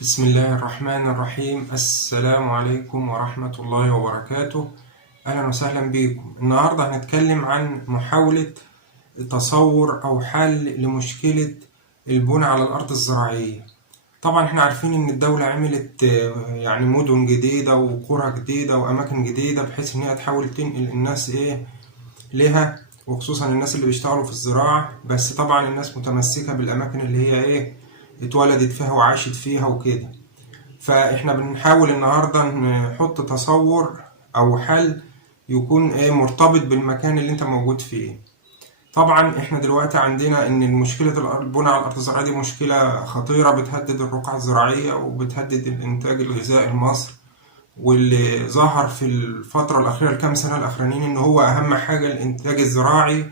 بسم الله الرحمن الرحيم. السلام عليكم ورحمة الله وبركاته. أهلا وسهلا بكم. النهاردة هنتكلم عن محاولة تصور أو حل لمشكلة البناء على الأرض الزراعية. طبعا احنا عارفين إن الدولة عملت يعني مدن جديدة وقرى جديدة وأماكن جديدة بحيث إن هي تحاول تنقل الناس ليها، وخصوصا الناس اللي بيشتغلوا في الزراعة. بس طبعا الناس متمسكة بالأماكن اللي هي اتولدت فيها وعاشت فيها وكده. فاحنا بنحاول النهاردة نحط تصور او حل يكون مرتبط بالمكان اللي انت موجود فيه. طبعا احنا دلوقتي عندنا ان مشكلة البناء على الارض الزراعية دي مشكلة خطيرة بتهدد الرقعة الزراعية وبتهدد الانتاج الغذائي لمصر، واللي ظهر في الفترة الأخيرة الكام سنة الأخرانيين إن هو أهم حاجة الإنتاج الزراعي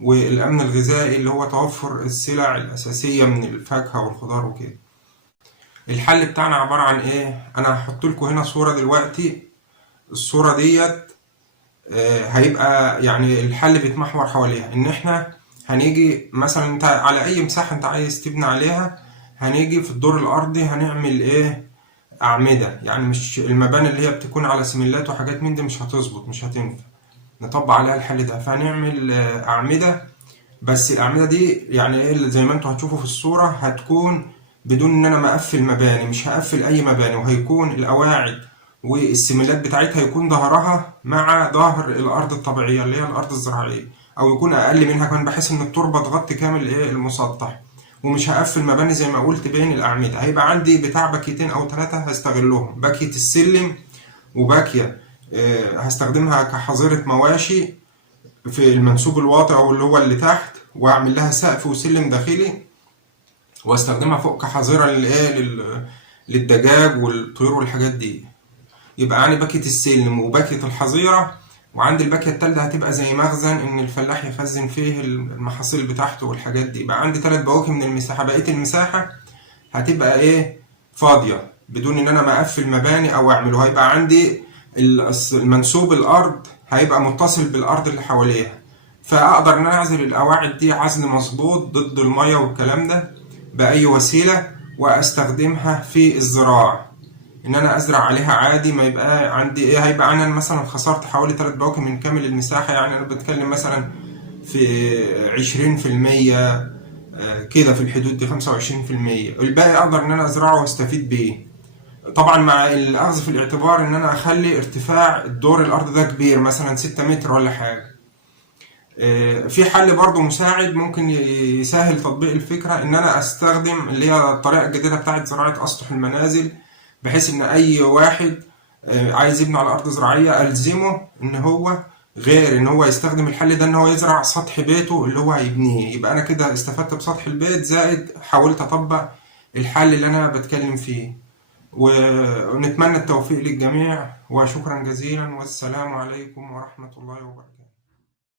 والأمن الغذائي اللي هو توفر السلع الأساسية من الفاكهة والخضار وكده. الحل بتاعنا عبارة عن إيه؟ أنا هحط لكم هنا صورة دلوقتي. الصورة ديت هيبقى يعني الحل بيتمحور حواليها إن إحنا هنيجي مثلا أنت على أي مساحة أنت عايز تبني عليها، هنيجي في الدور الأرضي هنعمل إيه؟ أعمدة. يعني مش المباني اللي هي بتكون على سملات وحاجات من دي مش هتظبط، مش هتنفع نطبق عليها الحل ده. فهنعمل أعمدة، بس الأعمدة دي يعني إيه زي ما انتوا هتشوفوا في الصورة هتكون بدون إن أنا مقفل مباني، مش هقفل أي مباني، وهيكون القواعد والسملات بتاعتها يكون ظهرها مع ظهر الأرض الطبيعية اللي هي الأرض الزراعية، أو يكون أقل منها كمان بحيث إن التربة تغطي كامل المسطح. ومش هقفل مباني زي ما قلت بين الأعمدة. هيبقى عندي بتاع باكيتين أو ثلاثة هستغلهم، باكية السلم وباكية هستخدمها كحظيرة مواشي في المنسوب الواطي أو اللي هو اللي تحت، وأعمل لها سقف وسلم داخلي، واستخدمها فوق كحظيرة للدجاج والطيور والحاجات دي. يبقى عندي باكية السلم وباكية الحظيرة، وعندي الباكية التالتة هتبقى زي مخزن إن الفلاح يخزن فيه المحاصيل بتاعته والحاجات دي. يبقى عندي 3 بواكي من المساحة، بقية المساحة هتبقى فاضية بدون إن أنا ما أقفل مباني أو أعمله. هيبقى عندي المنسوب الأرض هيبقى متصل بالأرض اللي حواليها، فأقدر إن أنا أعزل القواعد دي عزل مظبوط ضد المية والكلام ده بأي وسيلة، وأستخدمها في الزراعة إن أنا أزرع عليها عادي. ما يبقى عندي هيبقى أنا مثلا خسرت حوالي 3 بواكي من كامل المساحة، يعني أنا بتكلم مثلا في 20% كده، في الحدود دي 25%. الباقي أقدر إن أنا أزرعه وأستفيد بيه، طبعا مع الأخذ في الاعتبار إن أنا أخلي ارتفاع الدور الأرض ده كبير، مثلا 6 متر ولا حاجة. في حل برضو مساعد ممكن يسهل تطبيق الفكرة، إن أنا أستخدم اللي هي الطريقة الجديدة بتاعت زراعة أسطح المنازل، بحيث إن أي واحد عايز يبني على أرض زراعية ألزمه إن هو غير إن هو يستخدم الحل ده إن هو يزرع سطح بيته اللي هو هيبنيه. يبقى أنا كده استفدت بسطح البيت، زائد حاولت أطبق الحل اللي أنا بتكلم فيه. ونتمنى التوفيق للجميع، وشكرا جزيلا، والسلام عليكم ورحمة الله وبركاته.